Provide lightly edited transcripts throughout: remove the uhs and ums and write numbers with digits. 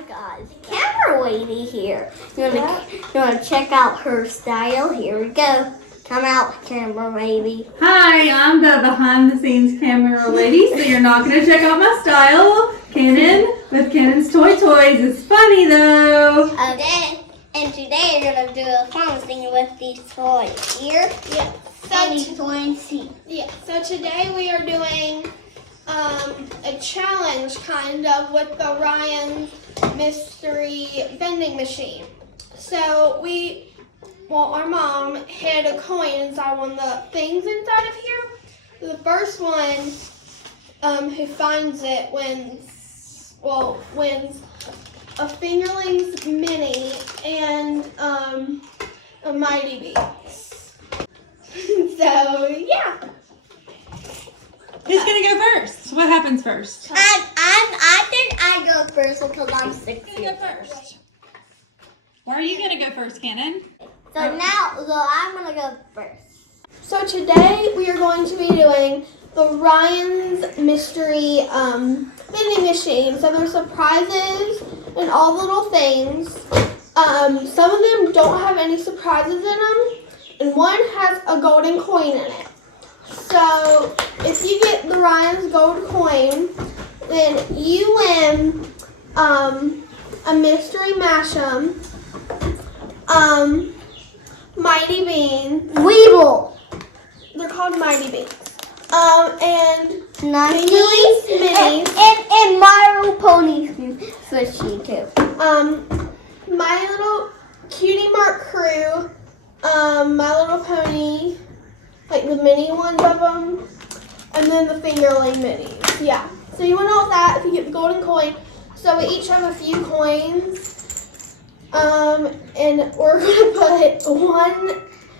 my God, camera lady here. You wanna check out her style? Here we go. Come out, camera lady. Hi, I'm the behind the scenes camera lady, so you're not gonna check out my style. Cannon with Cannon's Toy Toys. It's funny though. Okay, and today we're gonna do a fun thing with these toys here. Yeah. And these toys here. Yeah. So today we are doing a challenge kind of with the Ryan's mystery vending machine. So our mom hid a coin inside one of the things inside of here. The first one who finds it wins a Fingerlings mini and a Mighty Beats. So yeah. Who's gonna go first? What happens first? I think I go first because I'm 6 You go first. Why are you gonna go first, Cannon? So I'm gonna go first. So today we are going to be doing the Ryan's mystery vending machine. So there's surprises and all little things. Some of them don't have any surprises in them, and one has a golden coin in it. So if you get the Ryan's gold coin, then you win a mystery mashup, Mighty Beans. Weevil. They're called Mighty Beans. And Minis. Minis. And My Little Pony squishy too. My Little Cutie Mark Crew. My Little Pony. Like the mini ones of them. And then the Fingerling minis. Yeah. So you want all that if you get the golden coin. So we each have a few coins. And we're going to put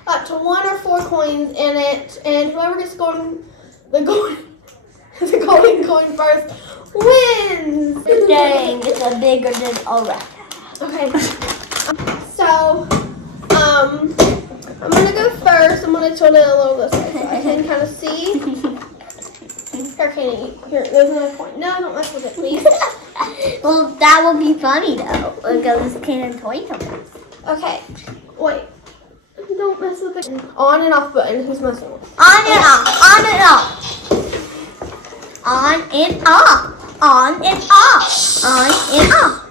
up to 1 or 4 coins in it. And whoever gets the golden coin first wins. Dang, it's a bigger than alright. Okay. So, I'm gonna go first. I'm gonna turn it a little this way so I can kind of see. Here, Kenny. Here, there's another coin. No, don't mess with it, please. Well, that would be funny though, because it's Cannon Toy Toys. Okay. Wait. Don't mess with the on and off button. Who's messing with? On and off, on and off. On and off, on and off, on and off.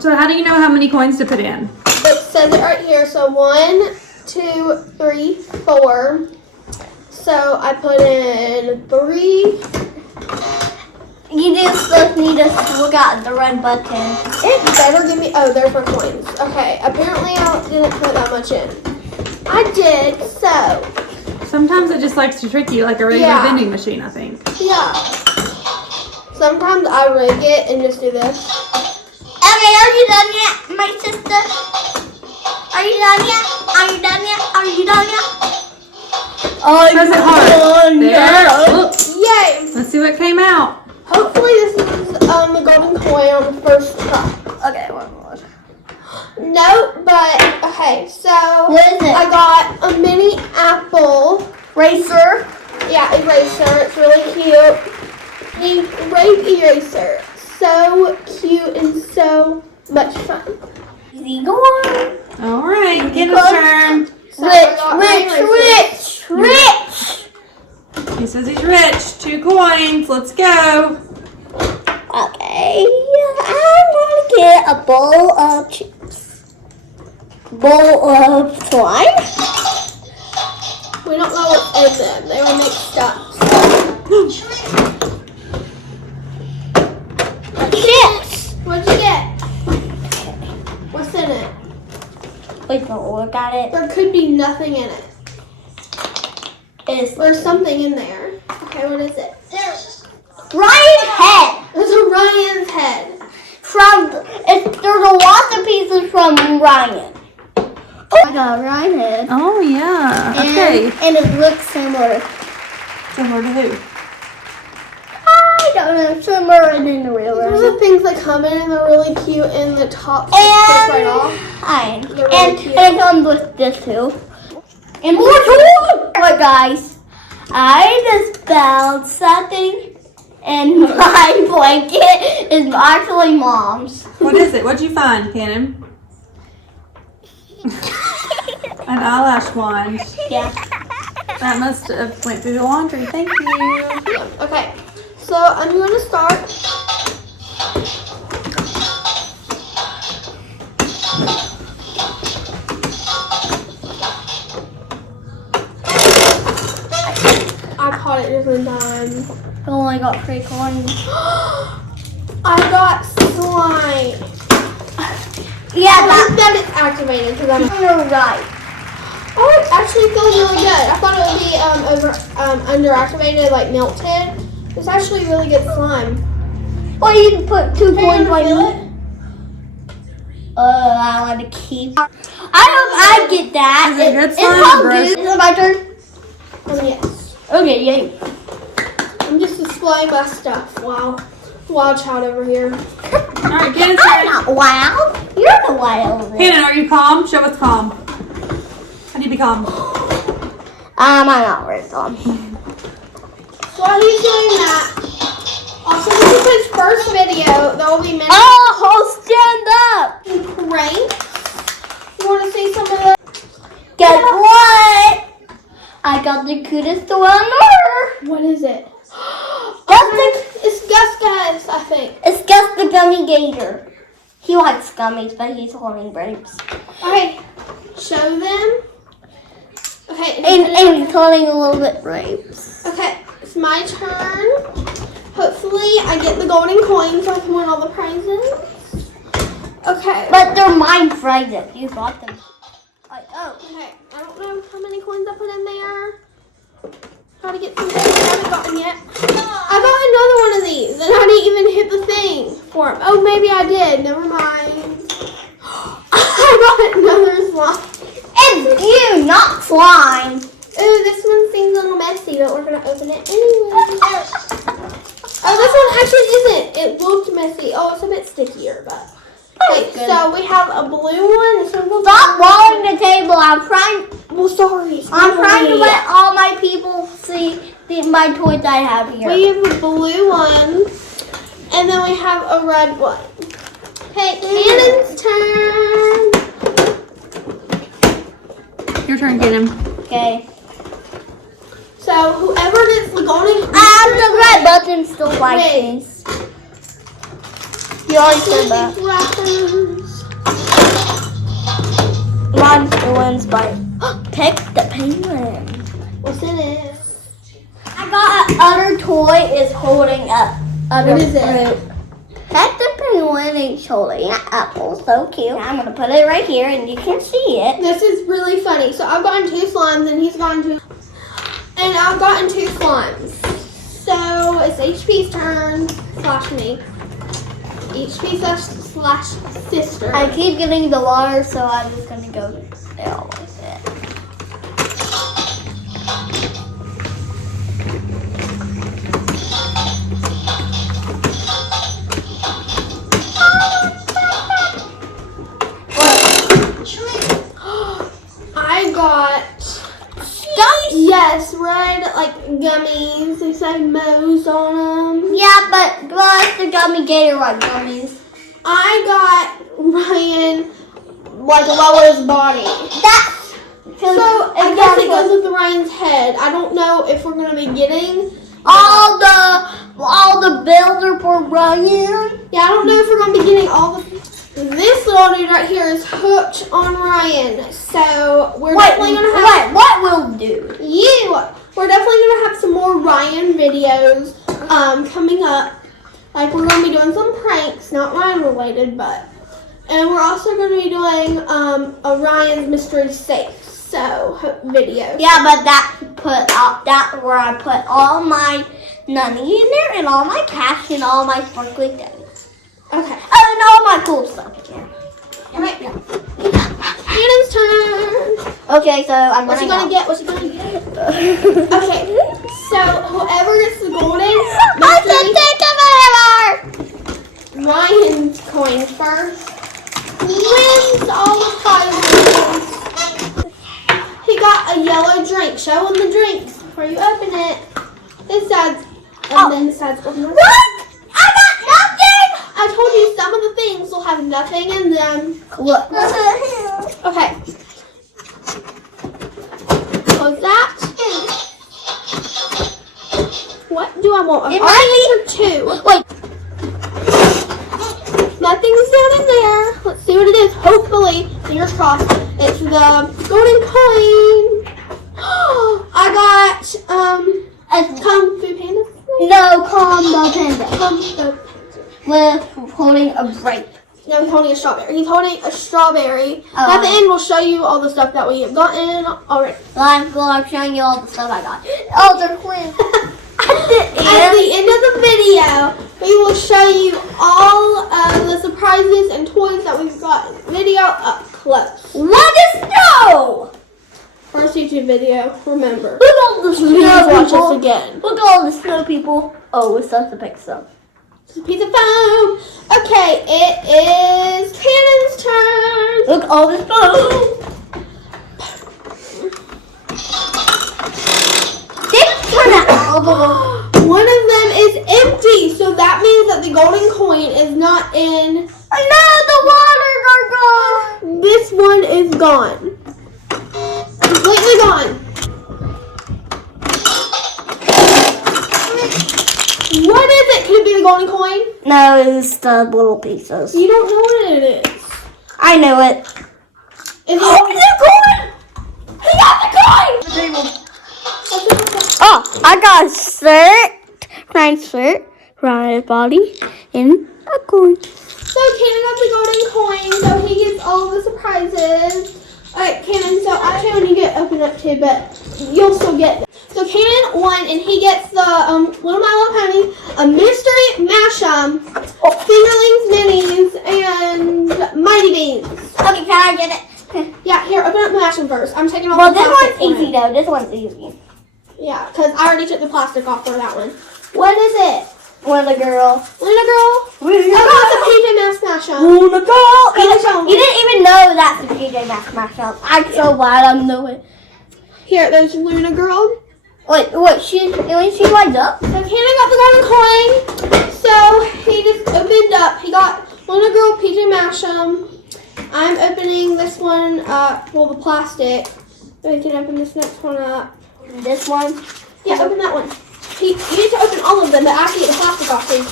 So how do you know how many coins to put in? It says it right here. So 1, 2, 3, 4. So I put in 3. You just need to look at the red button. It better give me. Oh, there's my coins. Okay. Apparently I didn't put that much in. I did. So. Sometimes it just likes to trick you like a regular vending machine, I think. Yeah. Sometimes I rig it and just do this. Okay, are you done yet, my sister? Are you done yet? Are you done yet? Are you done yet? Press it hard. There. Look. Yay! Let's see what came out. Hopefully this is the golden coin on the first try. Okay, one more. No, but okay. So What is it? I got a mini apple Racer. Yeah, eraser. It's really cute. The grape eraser. So cute and so much fun. Easy going. All right, Cannon's turn. So I got my eraser. Rich. He says he's rich. 2 coins. Let's go. Okay, I'm gonna get a bowl of chips. Bowl of slime. We don't know what's in them. They were mixed up. Chips. What'd you get? What's in it? Wait, don't look at it. There could be nothing in it. It's There's something in there. Okay, what is it? Ryan's head. There's a Ryan's head. There's a lot of pieces from Ryan. Oh, I got a Ryan head. Oh, yeah. Okay. And it looks similar. Similar to who? I don't know, similar in the real Those version. are things that come in and they're really cute and the top And sticks right off. They're really and cute. it comes with this too. And more tools! Alright guys, I just found something And my blanket is actually Mom's. What is it? What'd you find, Cannon? An eyelash wand. Yeah. That must have went through the laundry. Thank you. Okay, so I'm going to start. I caught it just in time. Oh, I got 3 coins. I got slime. Yeah, That is activated because I'm. you're right. Oh, it actually feels really good. I thought it would be underactivated, like melted. It's actually really good slime. Well, you can put 2 Hey, coins you wanna on feel me. it? I want to keep. I hope I get that. Is it good It's slime all or gross? good. Is it my turn? Yes. Okay, yay. I'm just displaying my stuff. Wow. Wild child over here. All right, Cannon's I'm turn. not wild. You're the wild. Cannon, are you calm? Show us calm. How do you be calm? I'm not very calm. While he's doing that, also this is his first video. There will be many Oh, stand up. pranks. You want to see some of the? Guess what? I got the cutest one on earth. What is it? It's Gus, I think. It's Gus the gummy gator. He likes gummies, but he's holding grapes. Okay, show them. Okay, And he's holding a little bit grapes. okay, it's my turn. Hopefully, I get the golden coins so I can win all the prizes. Okay. But they're mine prizes. You got them. Like, oh. Okay, I don't know how many coins I put in there. Try to get some coins I haven't gotten yet. I got another one of these, and I didn't even hit the thing for him. Oh, maybe I did. Never mind. I got another slime. It's you, not slime. Ooh, this one seems a little messy, but we're gonna open it anyway. Oh, this one actually isn't. It looked messy. Oh, it's a bit stickier, but. Okay, so we have a blue one. This one goes. Stop rolling the table. I'm trying. Well, sorry. I'm trying to let all my people see my toys I have here. We have a blue one, and then we have a red one. Okay, Cannon's turn. Your turn, Cannon. Okay. So whoever gets the golden. The red button still flashing. You already said that. Mine still wins by pick the penguin. What's in it? I got other toy is holding up other What is it? fruit. That's the penguin and he's holding an apple. So cute. I'm gonna put it right here and you can see it. This is really funny. So I've gotten 2 slimes and he's gotten 2. And I've gotten 2 slimes. So it's HP's turn / me. HP / sister. I keep getting the water, so I'm just gonna go down with it. I got yes, red like gummies. They say Moe's on them. Yeah, but the gummy gator like gummies. I got Ryan like Lois body. That's So I guess it goes with Ryan's head. I don't know if we're gonna be getting all the builder for Ryan. Yeah, I don't know if we're gonna be getting all the. This little dude right here is hooked on Ryan, so we're definitely gonna have. What will do? We're definitely gonna have some more Ryan videos coming up. Like we're gonna be doing some pranks, not Ryan related, but and we're also gonna be doing a Ryan's mystery safe video. Yeah, but that's where I put all my money in there and all my cash and all my sparkly things. Okay. Oh, and all my cool stuff again. Alright. Hannah's turn. Okay, so I'm What's he running gonna out. get? What's he gonna get? Okay. So whoever gets the golden I can mystery take a forever. Ryan's coin first wins all the prizes. He got a yellow drink. Show him the drinks before you open it. This side and then this side. besides open this. What? I got nothing. I told you some of the things will have nothing in them. Look. Okay. Close that. What do I want? It I entered 2. Wait. Nothing's down in there. Let's see what it is. Hopefully, fingers crossed, it's the golden coin. I got Kung Fu Panda. No, combo panda. Kung Fu. We're holding a grape. No, he's holding a strawberry. He's holding a strawberry. Oh. At the end, we'll show you all the stuff that we have gotten already. I'm showing you all the stuff I got. Oh, they're twins. At the end of the video, we will show you all of the surprises and toys that we've got in the video up close. What is snow? First YouTube video, remember. Look at all the Please snow watch people. us again. Look at all the snow people. Oh, it's such a big stuff. It's a piece of foam. Okay, it is Cannon's turn. Look at all the snow. One of them is empty, so that means that the golden coin is not in. No, the waters are gone. This one is gone. Completely gone. What is it? Could it be the golden coin? No, it's the little pieces. You don't know what it is. I know it. Is Oh, it? it's a coin! He got the coin! Oh, I got a shirt, Frank's shirt, around his body, and a coin. So Cannon got the golden coin, so he gets all the surprises. Alright, Cannon, so actually when you get open up too, but you'll still get them. So Cannon won, and he gets the Little My Little Pony, a mystery mashup, fingerlings minis, and mighty beans. Okay, can I get it? Yeah, here, open up the mashup first. I'm taking off Well, the this plastic one's for easy it. though. This one's easy. Yeah, because I already took the plastic off for that one. What is it? One of the girls. Luna Girl? Oh, it's a PJ Masks mashup. Luna girl. Show 'em. You didn't even know that's the PJ Masks mashup. I'm so glad I know it. Here, there's Luna Girl. Wait, when she winds up? So Cannon got the golden coin. So he just opened up. He got Luna Girl PJ Mashup. I'm opening this one up. Well, the plastic. So we can open this next one up. This one. Yeah, open that one. You need to open all of them, but after you get the plastic off, so you can.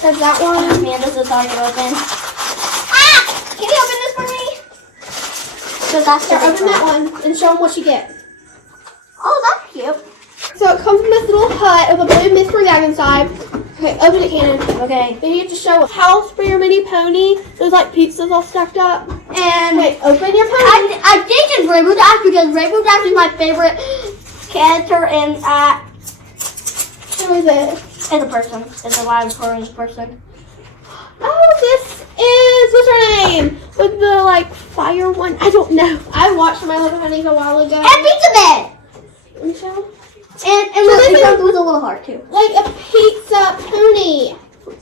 There's that one. Man, this is hard to open. Ah! Can you open this for me? So that's Here, the open that one and show them what you get. Oh, that's cute. So it comes in this little hut with a blue mystery bag inside. Okay, open it, Cannon. Okay. Then you have to show a house for your mini pony. There's like pizzas all stacked up. And Okay, open your pony. I think it's Rainbow Dash because Rainbow Dash is my favorite character and Who is it? as a person. As a live person. Oh, this is, what's her name? With the like fire one. I don't know. I watched My Little Ponies a while ago. And pizza bed! Michelle? And So look, this it is- comes with a little heart too. Like a pizza pony.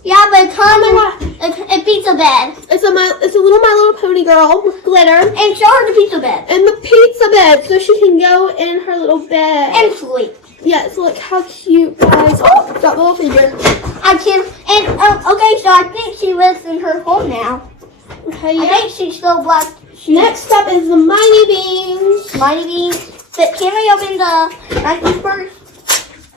Yeah, but it comes Oh my with a pizza bed. It's a little My Little Pony girl with glitter. And show her the pizza bed. And the pizza bed, so she can go in her little bed. And sleep. Yes, look how cute, guys. Oh, got the little figure. I can, and okay, so I think she lives in her home now. Okay, I yeah. think she's still black. Next up is the Mighty Beans. Mighty Beans. But can we open the Nike first?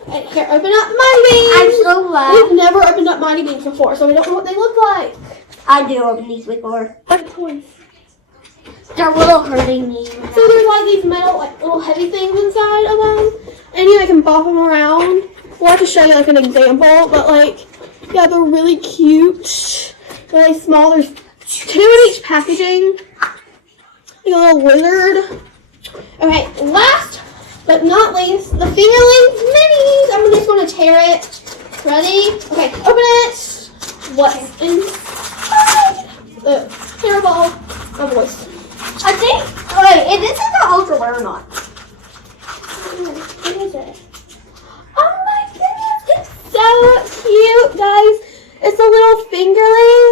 And here, open up Mighty Beans. I'm so glad. We've never opened up Mighty Beans before, so we don't know what they look like. I do open these before. Toys. They're a little hurting me. So there's like these metal, like little heavy things inside of them, and you like can bop them around. We'll have to show you like an example, but like, yeah, they're really cute. They're really small. There's 2 in each packaging. Like a little lizard. Okay, last but not least, the Fingerlings minis. I'm just gonna tear it. Ready? Okay, open it. What's inside? Terrible. My voice. I think, wait, is this in the ultra rare or not? What is it? Oh my goodness, it's so cute, guys. It's a little fingerling,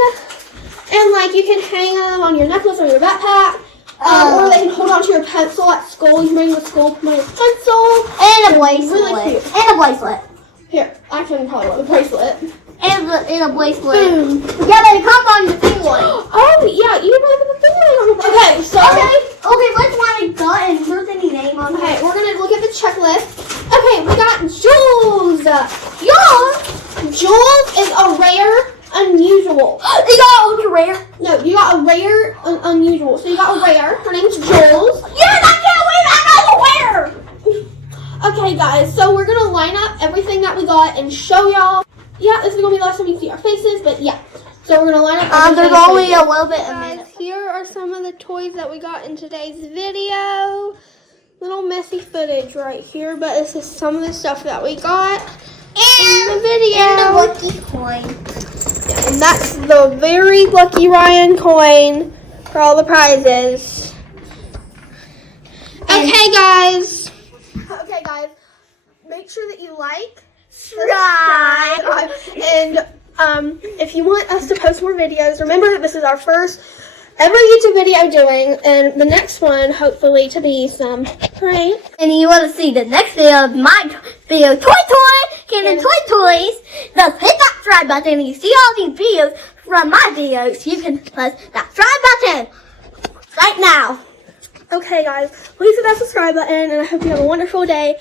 and like you can hang them on your necklace or your backpack, or they can hold onto your pencil at school. You can bring the school my pencil. And a bracelet. Really cute. And a bracelet. Here, I can probably wear the bracelet. And a bracelet. Boom. Yeah, but it comes on the thing one. Oh, yeah, you remember the thing on the Okay, so. Okay, which one I got and there's any name on it? Okay, we're going to look at the checklist. Okay, we got Jules. Yeah. Jules is a rare unusual. You got ultra rare? No, you got a rare unusual. So you got a rare. Her name's Jules. Yes, I can't wait. I got a rare. Okay, guys, so we're going to line up everything that we got and show y'all. Yeah, this is going to be the last time you see our faces, but yeah. So we're going to line up everything. There's only a little bit of Guys, here are some of the toys that we got in today's video. Little messy footage right here, but this is some of the stuff that we got in the video. And the lucky coin. Yeah, and that's the very lucky Ryan coin for all the prizes. Okay, guys. Okay, guys. Make sure that you like, subscribe, and if you want us to post more videos, remember that this is our first ever YouTube video doing, and the next one hopefully to be some prank. And you want to see the next video of my video, Cannon Toy Toys, just hit that subscribe button and you see all these videos from my videos. You can press that subscribe button right now. Okay, guys, please hit that subscribe button, and I hope you have a wonderful day.